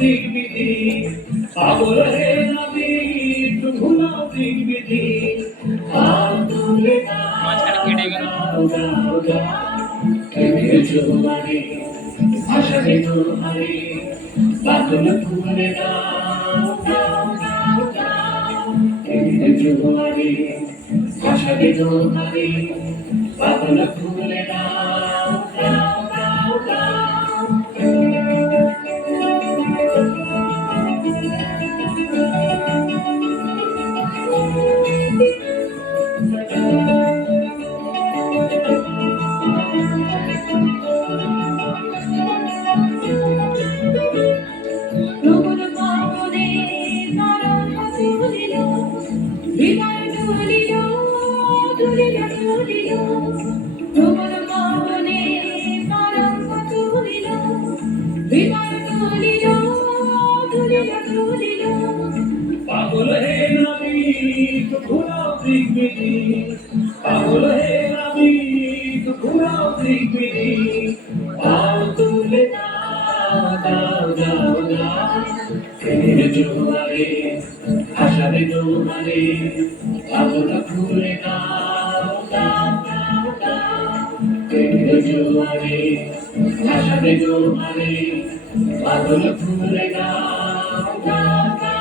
দিগবিধি পাগল হে নবী একটু ঘুমাও দিগবিধি হাত তুলে মাঝখানে কেটে গেল। জোয়ারে ভাষা রে তোমারে পাগল তুলে দাও দাও দাও দাও জোয়ারে ভাষা রে তোমারে পাগল তুলে দাও দাও দাও দাও হৃদয় দুলিল দুলিল দুলিল প্রবল পাবনে তরঙ্গ তুলিল হৃদয় দুলিল দুলিল দুলিল পাগল হে নবী তো ঘুরাও দিগবিধি পাগল হে নবী তো ঘুরাও দিগবিধি পাও তুলে দাও দাও দাও দাও জোয়ারে আশারে জোয়ারে পাগল তুলে দাও দাও দাও দাও জোয়ারে আশারে জোয়ারে পাগল তুলে দাও দাও দাও